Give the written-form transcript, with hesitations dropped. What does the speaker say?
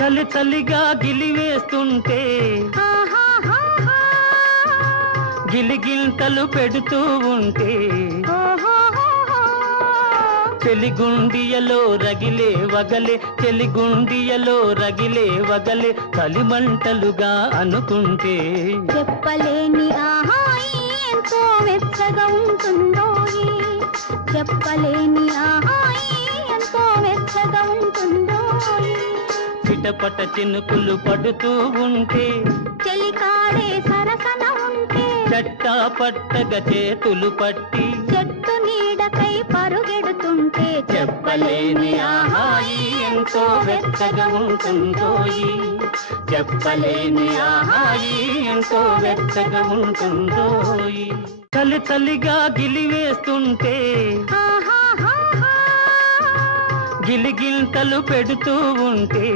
చలి చలిగా గిలివేస్తుంటే గిలిగింతలు పెడుతూ ఉంటే చెలిగుండియలో రగిలే వగలే చెలిగుండియలో రగిలే వగలే చలిమంటలుగా అనుకుంటే చెప్పలేని ఆహాయి ఎంతో వెచ్చగా ఉంటుందో చెప్పలేని ఆహాయి ఎంతో వెచ్చగా ఉంటుందో చిటపట చినుకులు పడుతూ ఉంటే చెలికాడే సరసన ఉంటే చట్టా పట్టగా చేతులు పట్టి చెట్టు నీడకై పరుగెడుతుంటే చెప్పలేని ఆహాయి ఎంతో వెచ్చగా ఉంటుందోయి చెప్పలేని ఆహాయి ఎంతో వెచ్చగా ఉంటుందోయి చలి చలిగా గిలివేస్తుంటే గిలిగింతలు పెడుతూ ఉంటే